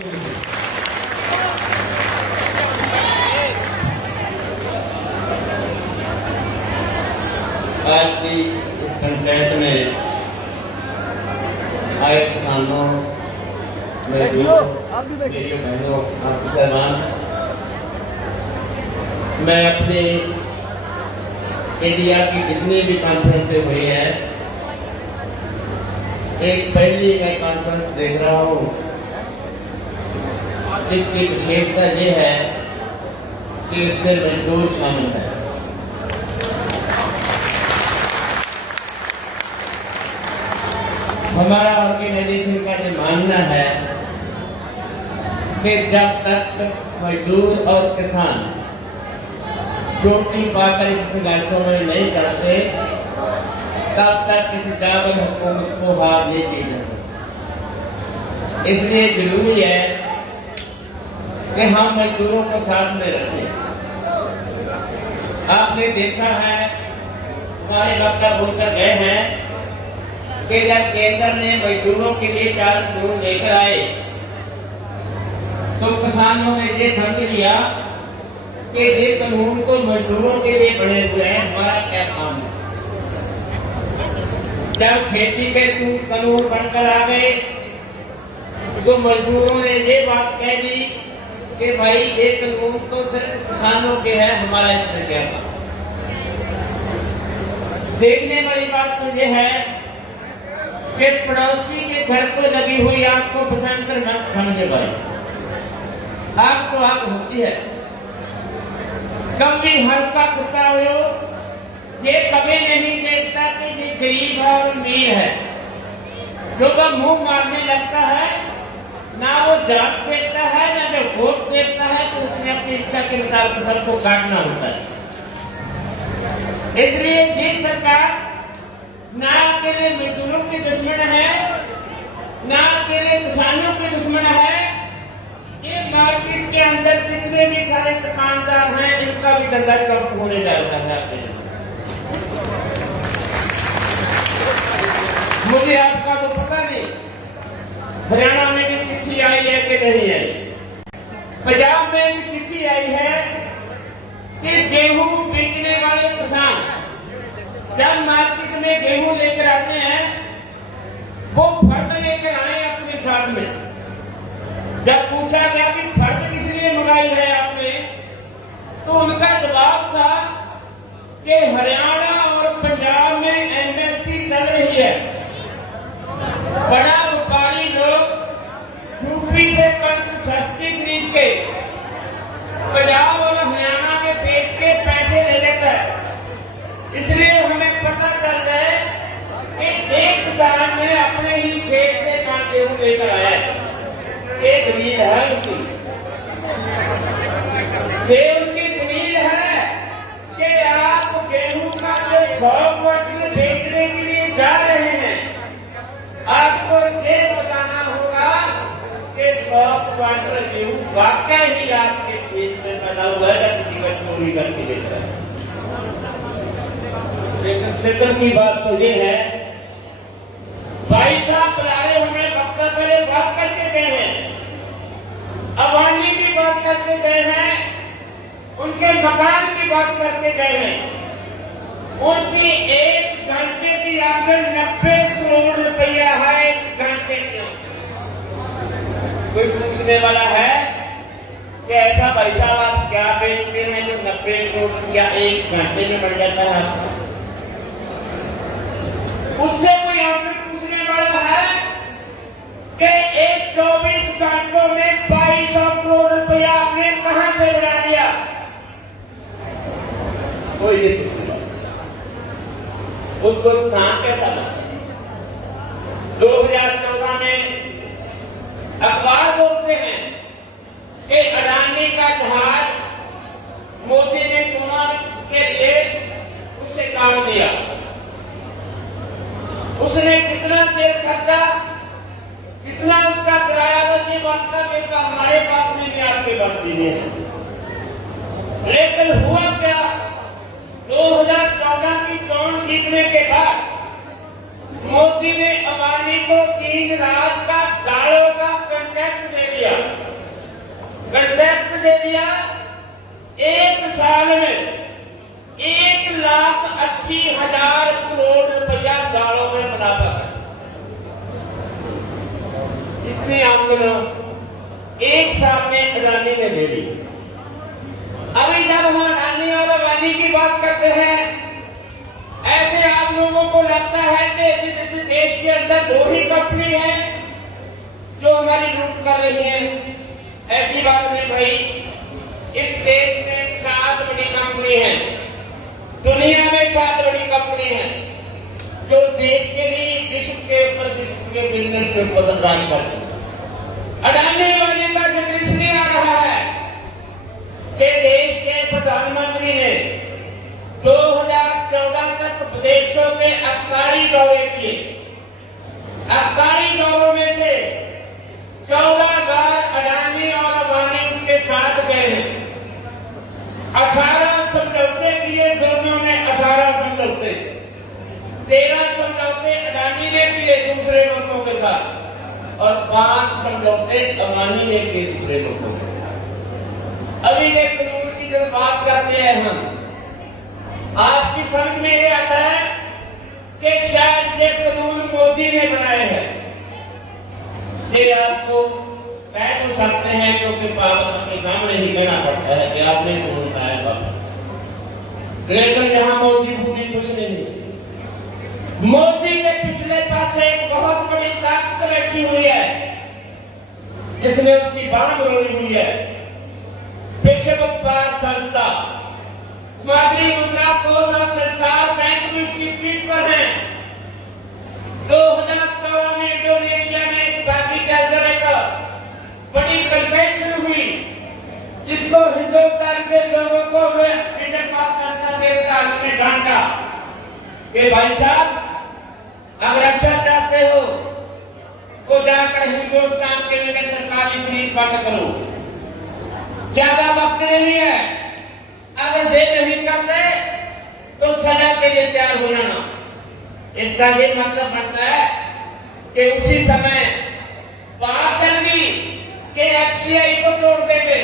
आज की इस पंचायत में आए किसानों, मजदूरों, मेरी बहनों, आपके, मैं अपने एरिया की जितनी भी कॉन्फ्रेंसें हुई है, एक पहली मैं कॉन्फ्रेंस देख रहा हूँ। इसकी विशेषता ये है कि इसमें मजदूर शामिल है। हमारा ऑर्गेनाइजेशन का ये मानना है कि जब तक मजदूर और किसान चोटी पाकर इस संघर्षों में नहीं करते, तब तक किसी जाबर हुकूमत को हार नहीं दी जाती। इसलिए जरूरी है कि हम मजदूरों को साथ में रखें। आपने देखा है, हमारे वक्ता बोलकर गए हैं कि जब केंद्र ने मजदूरों के लिए 4 कानून लेकर आए तो किसानों ने ये समझ लिया कि ये कानून तो मजदूरों के लिए बने हुए हैं, हमारा क्या काम है। जब खेती के कानून बनकर आ गए तो मजदूरों ने ये बात कह दी कि भाई ये कानून तो सिर्फ किसानों के हैं, हमारा इसमें क्या काम। देखने वाली बात तो ये है कि पड़ोसी के घर को लगी हुई आग को पसंद कर न समझे भाई। आग तो आग होती है, कभी हल्का कुत्ता हो, ये कभी नहीं देखता कि ये गरीब है और अमीर है। जो वह मुंह मारने लगता है, ना वो जात देखता है, ना जो वोट देखता है, तो उसने अपनी इच्छा के मुताबिक सर को काटना होता है। इसलिए ये सरकार ना अकेले मजदूरों के दुश्मन है, ना अकेले किसानों के दुश्मन है। ये मार्केट के अंदर जितने भी सारे दुकानदार हैं, इनका भी धंधा कम होने जा रहा है। मुझे आपका तो पता नहीं, हरियाणा में भी चिट्ठी आई है कि नहीं आई, पंजाब में भी चिट्ठी आई है कि गेहूं बेचने वाले किसान जब मार्केट में गेहूं लेकर आते हैं, वो फर्द लेकर आए अपने साथ में। जब पूछा गया कि फर्द किस लिए मंगाई है आपने, तो उनका जवाब था कि हरियाणा और पंजाब में एमएसपी चल रही है। बड़ा व्यापारी लोग यूपी से कणक सस्ती खरीद के पंजाब और हरियाणा में बेच के पैसे ले लेता है। इसलिए हमें पता चल गया कि एक किसान ने अपने ही खेत से गेहूं लेकर आया है। एक दलील है उनकी, उनकी दलील है कि आप गेहूं का जो 100 क्विंटल बेचने के लिए जा रहे हैं, आपको ये बताना होगा कि 100 क्विंटल गेहूं वाकई ही आपके खेत में बना हुआ है या किसी का चोरी करके बेच रहा है। लेकिन सिद्धम की बात तो ये है, भाई साहब बुलाए हमें वक्त पहले बात करके गए हैं, अवानी की बात करके गए हैं, उनके मकान की बात करके गए हैं। उनकी 1 घंटे की आमदन 90 करोड़ रुपया है। 1 घंटे की कोई पूछने वाला है कि ऐसा भाई साहब आप क्या बेचते हैं जो 90 करोड़ रुपया 1 घंटे में बढ़ जाता है? उससे कोई आपने पूछने वाला है कि एक 24 घंटों में 2200 करोड़ रुपया आपने कहां से बढ़ा दिया? कोई नहीं पूछने वाला। उसको स्थान कैसा लगा? 2014 में अखबार बोलते हैं कि अडानी का जहाज मोदी ने चुना के लिए उससे काम दिया। उसने कितना तेल खर्चा, कितना उसका किराया था, ये बात का बेटा हमारे पास नहीं है, आपके पास नहीं है। लेकिन हुआ क्या, 2014 की चोन जीतने के बाद मोदी ने अबानी को 3 रात का दालों का कॉन्ट्रैक्ट दे दिया। कंट्रैक्ट दे दिया, 1 साल में 1,80,000 करोड़ रुपया दालों में मुनाफा है। इतनी आमदन 1 साल में अडानी ने ले ली। अभी जब हम अडानी और अबानी की बात करते हैं, ऐसे आप लोगों को लगता है कि इस देश के अंदर 2 ही कंपनी है जो हमारी लूट कर रही है। ऐसी बात नहीं भाई, इस देश में 7 बड़ी कंपनी है, दुनिया में 7 बड़ी कंपनी है जो देश के लिए विश्व के ऊपर विश्व के बिजनेस पे प्रदान करती है। अडानी वाले का जिक्र इसलिए आ रहा है कि देश के प्रधानमंत्री ने 2014 तक विदेशों के अबकारी दौरे किए। अबकारी दौरों में से 14 बार अडानी और अबानी उनके साथ गए हैं। 18 समझौते किए दोनों ने, 18 समझौते, 13 समझौते अडानी ने किए दूसरे मुल्कों के साथ और 5 समझौते अबानी ने किए दूसरे मुल्कों के साथ। अभी के कानून की जब बात करते हैं हम, आपकी समझ में ये आता है कि शायद ये कानून मोदी ने बनाए हैं। ये आपको कह तो सकते हैं क्योंकि पार्लियामेंट के सामने ही कहना पड़ता है कि आपने कानून बनाया, लेकिन यहाँ मोदी पूरी कुछ नहीं है। मोदी के पिछले पासे एक बहुत बड़ी ताकत रखी हुई है जिसने उसकी बांध रोड़ी हुई है। विश्व व्यापार संस्था, मादरी मुद्रा कोष और संसार बैंक भी उसकी पीठ पर है। 2014 में इंडोनेशिया में एक बाकी के अंदर एक बड़ी कन्वेंशन हुई जिसको हिंदुस्तान के लोगों को मीडिया पास करता देता हमने डांटा कि भाई साहब अगर अच्छा चाहते हो तो जाकर हिंदुस्तान के लिए सरकारी खरीद बंद करो, ज्यादा वक्त नहीं है। अगर दे नहीं करते तो सजा के लिए तैयार हो जाना। इसका ये मतलब बनता है कि उसी समय बात कर ली कि एफसीआई को तोड़ देंगे,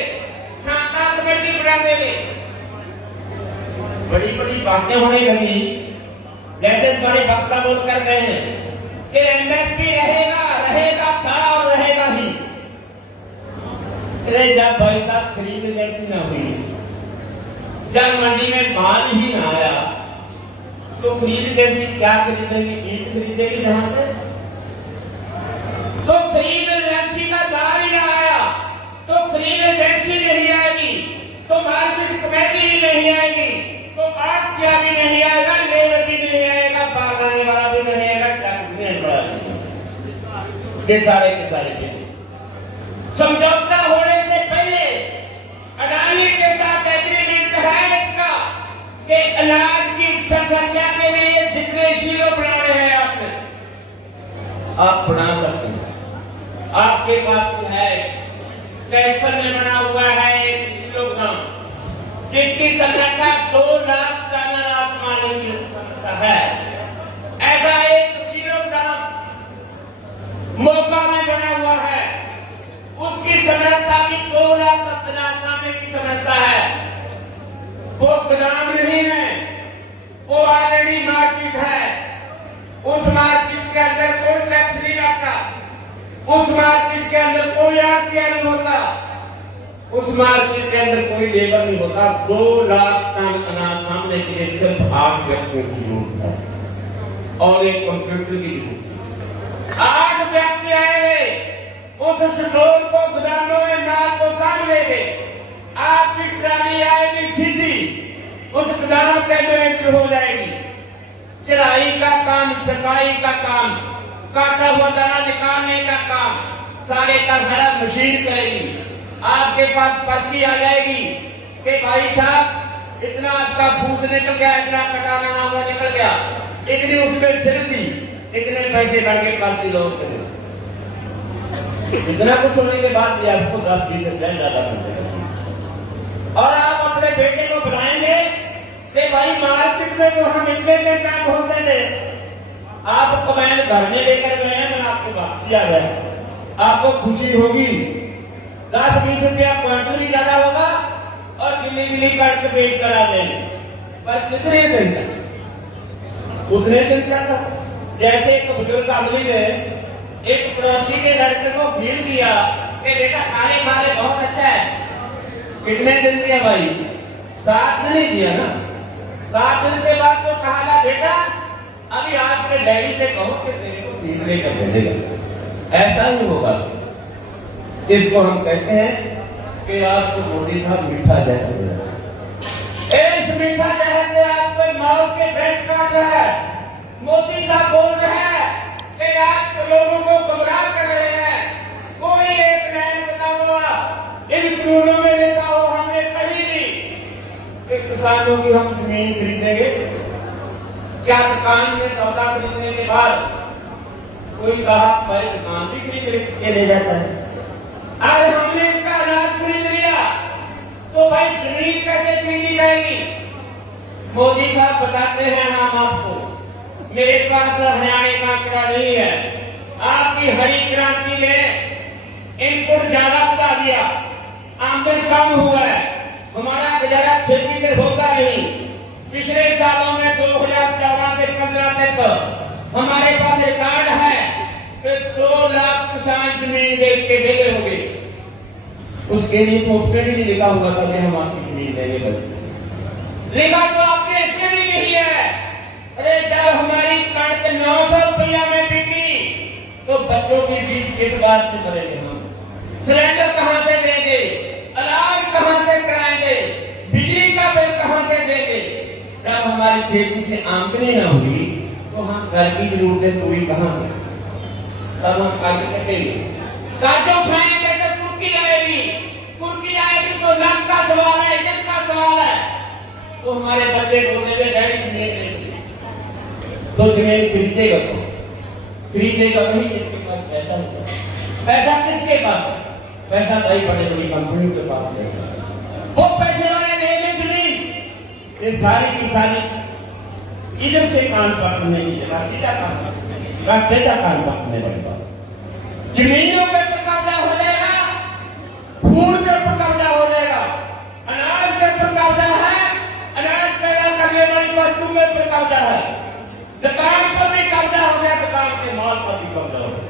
शाखा कमेटी बना देंगे। बड़ी बड़ी बातें होने लगी, जैसे तुम्हारे वक्ता बोल कर गए हैं कि एमएसपी रहेगा, रहेगा था और रहेगा ही। अरे जब भाई साहब खरीद जैसी ना हुई, जब मंडी में माल ही ना आया तो खरीद जैसी क्या खरीदेगी? ईट खरीदेगी जहां से? तो खरीद एजेंसी का दार ही ना आया तो खरीद एजेंसी नहीं आएगी, तो मार्केट कमेटी भी नहीं आएगी, तो आठ क्या भी नहीं आएगा, लेबर भी नहीं आएगा, बागाने वाला भी नहीं आएगा, टैक्स वाला भी नहीं। ये सारे के सारे समझौता होने से पहले अडानी के साथ एग्रीमेंट है इसका कि अनाज की संरक्षा के लिए जितने शीरो बनाने हैं आपने, आप बना सकते हैं। आपके पास है कैंसर में बना हुआ है 1 किलोग्राम, जिसकी संरक्षा 2 लाख टन आसमानी की क्षमता है। ऐसा 1 किलोग्राम मौका में बना हुआ है, उसकी समर्था की 2 लाख टन आसमानी की समर्था है। वो गोदाम नहीं है, वो ऑलरेडी मार्केट है। उस मार्केट के अंदर कोई टैक्स नहीं आता, उस मार्केट के अंदर कोई आरटीआई नहीं होता, उस मार्केट के अंदर कोई लेबर नहीं होता। 2 लाख टन अनाज सामने के लिए सिर्फ 8 व्यक्तियों की जरूरत है और एक कंप्यूटर की जरूरत है। 8 व्यक्ति आएंगे, उस स्टोर को गोदामों में माल को साम देंगे, आपकी ट्राली आएगी सीधी उस गोदाम के अंदर हो जाएगी। चढ़ाई का काम, सफाई का काम, काटा हुआ दाना निकालने का काम सारे का सारा मशीन करेगी। आपके पास पर्ची आ जाएगी कि भाई साहब इतना आपका फूस निकल गया, इतना कटाना ना हुआ निकल गया, इतनी उसमें सिर दी, इतने पैसे करके पर्ची लोग करें। इतना कुछ होने के बाद भी आपको 10-20% ज्यादा मिलेगा। और आप अपने बेटे को बुलाएंगे कि भाई मार्केट में जो हम इतने काम होते थे, आपको मैंने घर में लेकर गए हैं, मैं आपको वापसी आ गया, आपको खुशी होगी 10-20 रुपया क्वांटल भी ज्यादा होगा और गिली कणक बेच कर आ देंगे। पर कितने दिन तक? उतने दिन तक। जैसे एक बुजुर्ग आदमी ने एक पड़ोसी के लड़के को भीड़ दिया कि बेटा खाने खाने बहुत अच्छा है। कितने दिन दिया भाई? 7 दिन ही दिया ना। 7 दिन के बाद तो कहा बेटा अभी आपके डैडी से कहो कि तेरे को भीड़ लेकर भेजेगा। ऐसा नहीं होगा। इसको हम कहते हैं कि आपको मोदी साहब मीठा जहर दे। इस मीठा जहर से आपको मौत के भेंट काट रहा है। मोदी साहब बोल रहे हैं कि आप लोगों को गुमराह कर रहे हैं। कोई एक लाइन बता दो इन कानूनों में लिखा हो हमने कहीं भी कि किसानों की हम जमीन खरीदेंगे। क्या दुकान में सौदा खरीदने के बाद कोई कहा मैं दुकान भी खरीद के ले जाता है? अरे हमने इसका अनाज खरीद लिया तो भाई जमीन कैसे खरीदी जाएगी? मोदी साहब बताते हैं हम आपको, मेरे पास हरियाणा का आंकड़ा नहीं है। आपकी हरी क्रांति ने इनपुट ज्यादा बढ़ा दिया, आमदन कम हुआ है, हमारा गुजारा खेती से होता नहीं। पिछले सालों में 2014 से 15 तक हमारे पास रिकॉर्ड है कि 2 लाख किसान जमीन बेच के बेचे होंगे। उसके लिए तो उसमें भी नहीं लिखा हुआ था कि हम आपकी जमीन देंगे। लिखा तो आपने इसमें भी नहीं है। अरे जब हमारी कणक 900 रुपया में बिकी तो बच्चों की फीस किस बात से भरेंगे हम? सिलेंडर कहां से देंगे? अनाज कहां से कराएंगे? बिजली का बिल कहां से देंगे? जब हमारी खेती से आमदनी न हुई तो हम घर की जरूरतें पूरी कहां से? तब हम आगे सकेंगे। काजू खाएंगे तो कुर्की आएगी, कुर्की आएगी तो नाम का सवाल है, इज्जत का सवाल है। तो हमारे बच्चे बोलते हुए डैडी जमीन देंगे तो जमीन खरीदेगा तो खरीदेगा वही जिसके पास पैसा होता है। पैसा किसके पास है? पैसा भाई बड़ी बड़ी कंपनियों के पास है। वो पैसे वाले ले ले जमीन। ये सारी की सारी इधर से कान पकड़ने की जगह सीधा कान पकड़ने लगेगा। जमीनों पे कब्जा हो जाएगा, फूल पे कब्जा हो जाएगा, अनाज पे कब्जा है, अनाज पैदा करने वाली वस्तु में कब्जा है, दुकान पर भी कब्जा हो गया, दुकान के माल पर भी कब्जा हो गया।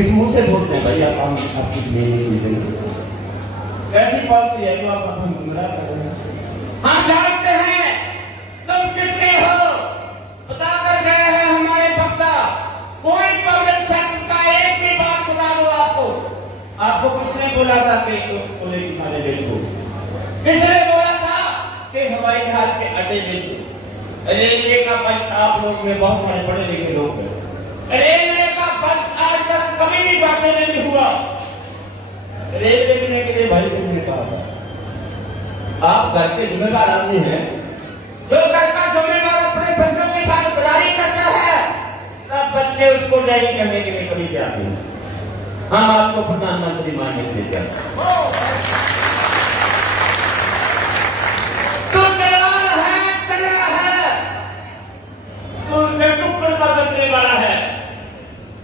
इस मुंह से बोलते हैं भाई आप आपकी जमीन कैसी बात है जो आप अपन गुमराह कर रहे हैं? हम जानते हैं तुम किसके हो, बता कर गए हैं हमारे वक्ता। कोई पब्लिक सेक्टर का एक भी बात बता दो आपको किसने बोला था कि कोले की खाने बेचो? किसने बोला था कि हवाई जहाज के अड्डे बेचो? रेलवे का बस आप लोग में बहुत सारे पढ़े लिखे लोग हैं। रेलवे का बस आज तक कभी भी बांटने में नहीं हुआ। रेलवे के लिए भाई किसने कहा था? आप घर के जिम्मेदार आदमी हैं, जो घर का जिम्मेदार अपने बच्चों के साथ गुजारी करता है तब बच्चे उसको जारी करने के लिए कभी जाते हैं। हम आपको प्रधानमंत्री मानने के लिए तो तैयार है तो टुकड़ बदलने वाला है।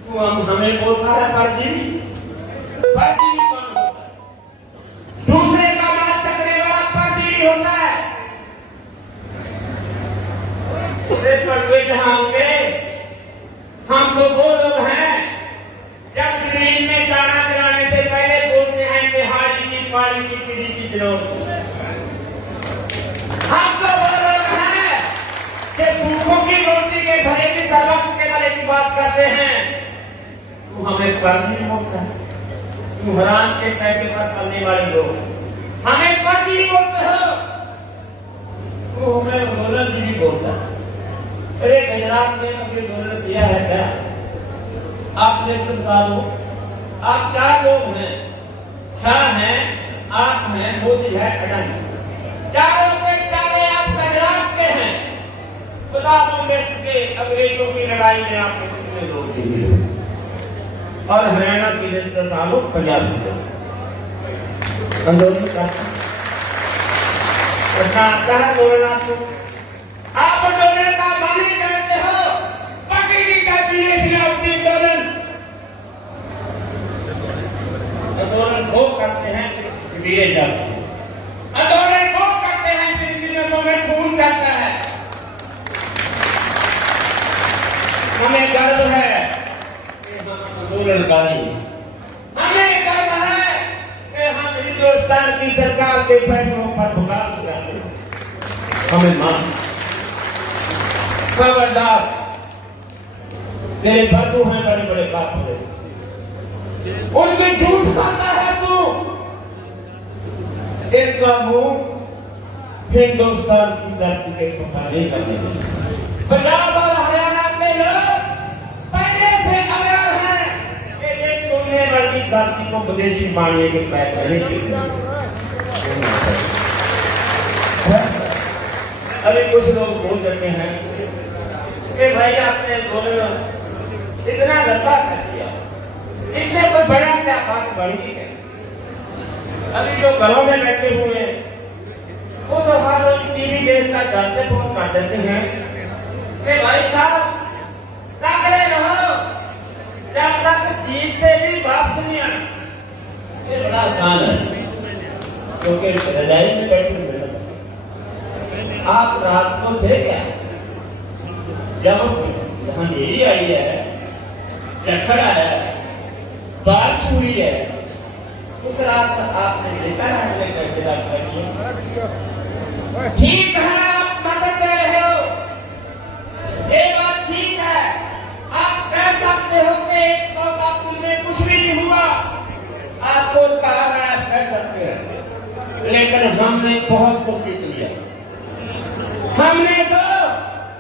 तू हम हमें बोलता है परजीवी कौन होता है? दूसरे का माल चकने वाला परजीवी होता है। उसे पढ़वे जहां होंगे हम तो वो लोग हैं जब जमीन में दाना गिराने से पहले बोलते हैं कि हाड़ी की पानी की पीढ़ी की जरूरत। हम तो वो लोग हैं कि भूखों की रोटी के भले की सबक के बारे की बात करते हैं। तू हमें कर्ज नहीं बोलता है, तू हराम के पैसे पर करने वाले लोग हमें कर्ज नहीं बोलते हो, तू हमें डॉलर भी नहीं बोलता। अरे गुजरात ने कभी डॉलर दिया है क्या? आपने तो बता दो। आप 4 लोग हैं, 6 हैं, 8 हैं, मोदी है, अडानी। 4 के 4 आप गुजरात के हैं। बता दो मिनट के अंग्रेजों की लड़ाई में आपने कितने लोग दिए? और हरियाणा की लिस्ट डालो 50 आंदोलन करना आता है बोलना। तो आप आंदोलन का मानी करते हो, पकड़ी का आंदोलन पिए जाते हैं, आंदोलन वो करते हैं जिनकी नसों में खून चलता है। हमें गर्व है कि हम आंदोलनकारी, हमें गर्व है कि हम हिंदुस्तान की सरकार के फैसलों पर बुलाव करते हैं। हमें मान खबरदार, तेरे बंधु हैं बड़े बड़े काफिले, उनके झूठ खाता है तू, इनका मुंह हिंदुस्तान की धरती के पता नहीं करने देंगे। पंजाब और हरियाणा के लोग पहले से अवेयर हैं कि ये सुनने वाली धरती को विदेशी मानिए के पैर नहीं गिरने। अभी कुछ लोग बोल देते हैं कि भाई आपने दोनों इतना लंबा कर दिया, इससे कोई बड़ा क्या बात बढ़ी है। अभी जो घरों में बैठे हुए हैं वो तो हर रोज टीवी देखना चाहते फोन कर देते हैं कि भाई साहब तगड़े रहो, जब तक जीतते भी वापस नहीं आए। ये बड़ा आसान है, क्योंकि रजाई में बैठे हुए आप रात को थे क्या, जब यहाँ देरी आई है, चक्कर आया है, बारिश हुई है, उस रात आपने देखा है हमने कैसे रात करी है। ठीक है, आप मदद कर रहे हो, ये बात ठीक है, आप कह सकते हो कि 100 में कुछ भी नहीं हुआ, आपको कहा है आप कह सकते हैं, लेकिन हमने बहुत कोशिश किया। हमने तो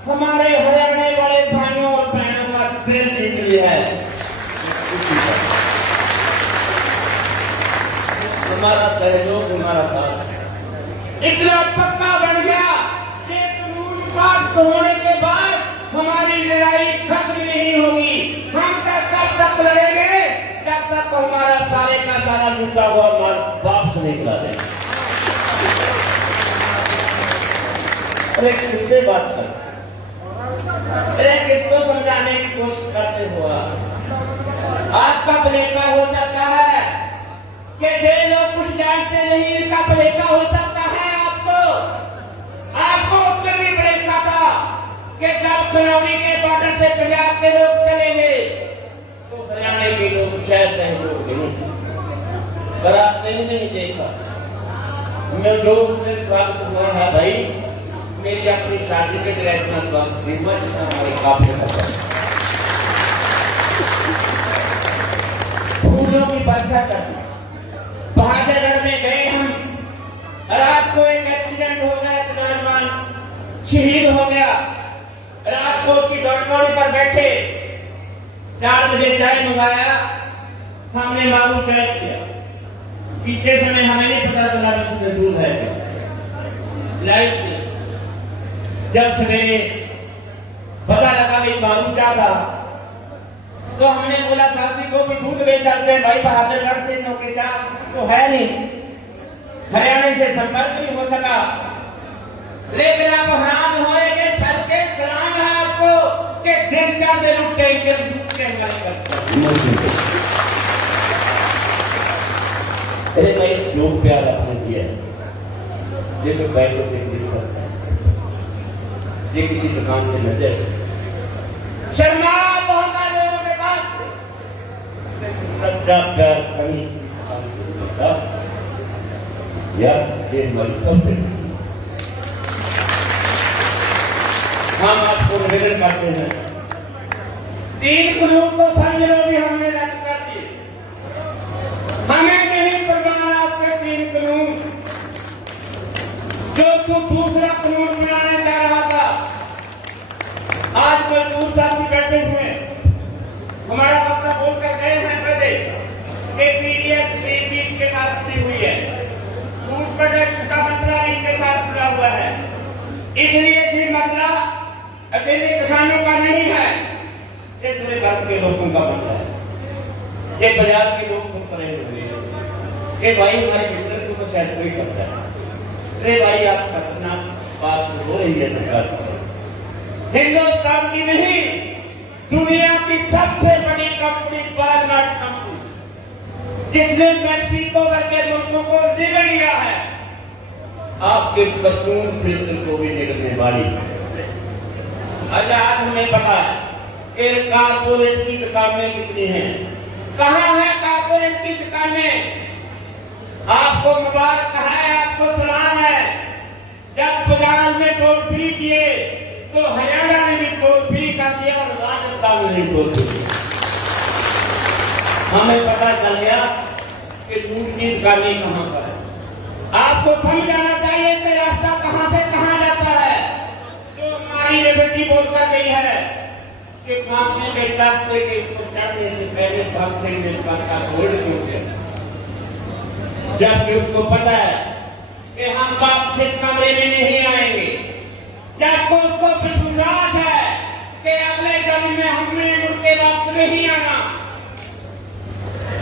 हमारे हरियाणा वाले भाइयों और बहनों का दिल जीत लिया है। हमारा सहयोग, हमारा साथ इतना पक्का बन गया कि कानून पास होने के बाद हमारी लड़ाई खत्म नहीं होगी। हम तब तक लड़ेंगे जब तक हमारा सारे का सारा लूटा हुआ माल वापस नहीं करा देंगे। अरे किससे बात कर, अरे किसको समझाने की कोशिश करते हो आपका भलेखा हो सकता है कि जो लोग कुछ जानते नहीं इनका भलेखा हो सकता है। आपको उसमें भी भलेखा था कि जब खरौनी के बॉर्डर से पंजाब के लोग चले गए तो हरियाणा के लोग शायद सहयोग नहीं, पर आपने नहीं देखा। मैं जो उससे स्वागत हुआ है भाई, मेरी अपनी शादी के ड्रेस में हमारे काफी फूलों की वर्षा करती। बहादुरगढ़ में गए हम, रात को एक एक्सीडेंट हो गया, एक नौजवान शहीद हो गया। रात को उसकी डॉक्टरी पर बैठे, 4 बजे चाय मंगाया, हमने मालूम चाय किया, पीते समय हमें नहीं पता चला कि दूध है। लाइट जब सवेरे पता लगा कि बाबू क्या था, तो हमने बोला साथी को भी दूध ले चलते हैं भाई, बहादुरगढ़ से नौके क्या तो है नहीं, हरियाणा से संपर्क नहीं हो सका। लेकिन आप हैरान होएंगे, सर के सलाम है आपको कि दिन चलते रुकते अरे भाई लोग प्यार आपने दिया है, ये तो पैसों से नहीं करता, ये किसी दुकान में नजर शर्मा बहुत लोगों के पास सच्चा प्यार कहीं या ये हमारी सबसे हम आपको निवेदन करते हैं, 3 कानून को समझ लो भी हमने रद्द कर दिए। हमें नहीं परवाह आपके 3 कानून, जो तू दूसरा कानून बनाने जा रहा था। आज कोई दूर साथी बैठे हुए हमारा मसला बोलकर गए हैं पहले कि पीडीएस के साथ जुड़ी हुई है, फूड प्रोडक्ट का मसला इसके साथ जुड़ा हुआ है, इसलिए भी मसला अकेले किसानों का नहीं है, ये पूरे भारत के लोगों का मसला है। ये पंजाब के लोग खुद पड़े हुए हैं कि भाई हमारे बिजनेस को तो शायद कोई करता है। अरे भाई आप अपना बात हो रही है सरकार, हिंदुस्तान की नहीं दुनिया की सबसे बड़ी कंपनी वालमार्ट कंपनी जिसने मैक्सिको वर्गे मुल्कों को निगल लिया है, आपके बचून फिल्टर को भी निगलने वाली है। आज हमें पता है कि कारपोरेट की दुकानें कितनी हैं। कहाँ है कारपोरेट की दुकानें? आपको मुबारक है, आपको सलाम है। जब पंजाब में टोल फ्री किए तो हरियाणा ने भी टोल फ्री कर दिया और राजस्थान ने भी टोल फ्री। हमें पता चल गया कि दूध की दुकानें कहां पर है। आपको समझ आना चाहिए कि रास्ता कहां से कहां जाता है। जो हमारी बेटी बोलकर गई है कि फांसी के रास्ते के ऊपर चढ़ने से पहले फांसी में का गोल्ड क्यों किया, जबकि उसको पता है कि हम वापस इस कमरे में नहीं आएंगे। जबकि उसको विश्वास है कि अगले जन्म में हमने मुड़ के वापस नहीं आना।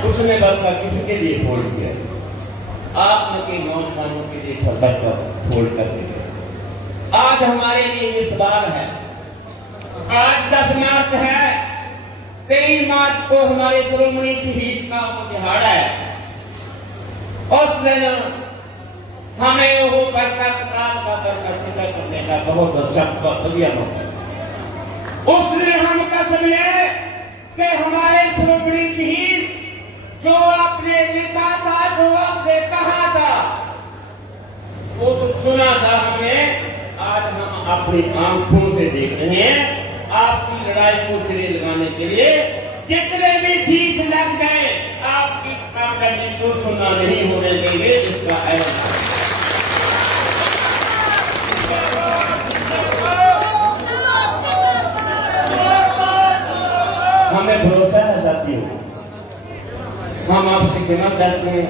उसने बच्चा किसके लिए फोड़ किया? आपने के नौजवानों के लिए बच्चा फोड़ कर दिया। आज हमारे लिए ये सवाल है। आज 10 मार्च है, 23 मार्च को हमारे शिरोमणि शहीद का दिहाड़ा है। उस दिन हमें वो बरका किताब का बरका सीधा करने का बहुत अच्छा बढ़िया मौका। उस दिन हम कसम ले कि हमारे शिरोमणि शहीद जो आपने लिखा था, जो आपने कहा था, वो तो सुना था हमें। आज हम अपनी आंखों से देख रहे हैं। आपकी लड़ाई को सिरे लगाने के लिए जितने भी शीश लग गए, आपकी कामयाबी को सुनना नहीं होने देंगे। इसका ऐलान हमें भरोसा है साथियों। हम आपसे कहना चाहते हैं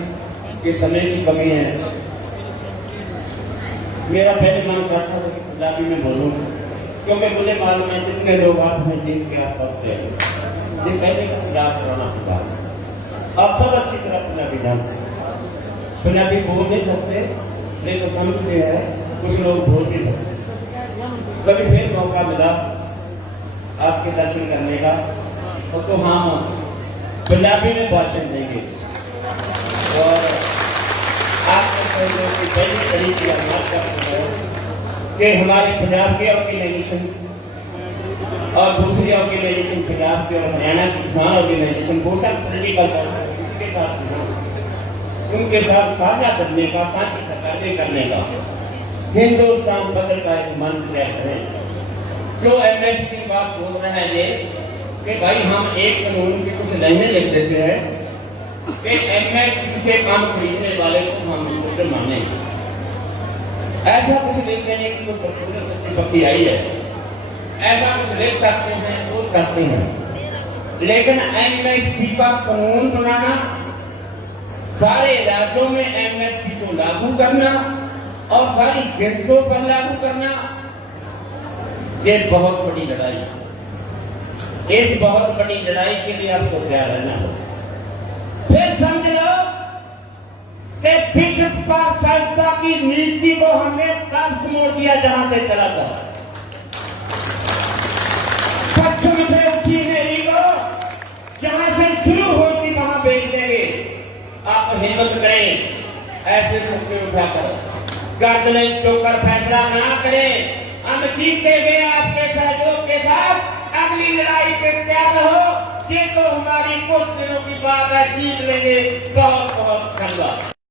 कि समय की कमी है। मेरा पहले मन करता था कि पंजाबी में बोलूं, क्योंकि मुझे मालूम है जितने लोग आप हैं जिन के आप पढ़ते हैं, ये पहले का पंजाब पुराना पंजाब। आप सब अच्छी तरह पंजाबी जानते हैं। पंजाबी बोल नहीं सकते लेकिन तो समझते हैं, कुछ लोग बोल भी सकते। कभी फिर मौका मिला आपके दर्शन करने का तो हम पंजाबी में भाषण देंगे और आपके पहली तरीके कि हमारे पंजाब के ऑर्गेनाइजेशन और दूसरी ऑर्गेनाइजेशन पंजाब के और हरियाणा की किसान ऑर्गेनाइजेशन वो सब पोलिटिकल उनके साथ साझा करने का, साझी सरकार करने का हिंदुस्तान पत्रकार मंच तैयार करें। जो एमएसपी की बात बोल रहा है ये कि भाई हम एक कानून की कुछ लाइनें लिख देते हैं कि एमएसपी से काम खरीदने वाले को हम उसे माने। ऐसा कुछ लिख देने की तो प्रतिपत्ति आई है। ऐसा कुछ लिख सकते हैं, बोल सकते हैं, लेकिन एमएसपी का कानून बनाना, सारे राज्यों में एमएसपी को लागू करना और सारी गिरफ्तों पर लागू करना, ये बहुत बड़ी लड़ाई है। इस बहुत बड़ी लड़ाई के लिए आपको तैयार रहना होगा। फिर समझ लो कि विश्व पारदर्शिता की नीति को हमने तब मोड़ दिया जहां से चला था। पश्चिम से उठी नहीं वो, जहां से शुरू होती वहां बेच देंगे। आप हिम्मत करें, ऐसे मुक्के उठाकर गर्दनें चौकर फैसला ना करें। हम जीतेंगे आपके सहयोग के साथ। अगली लड़ाई पे तैयार हो। ये तो हमारी कुछ दिनों की बात है, जीत लेंगे। बहुत बहुत धन्यवाद।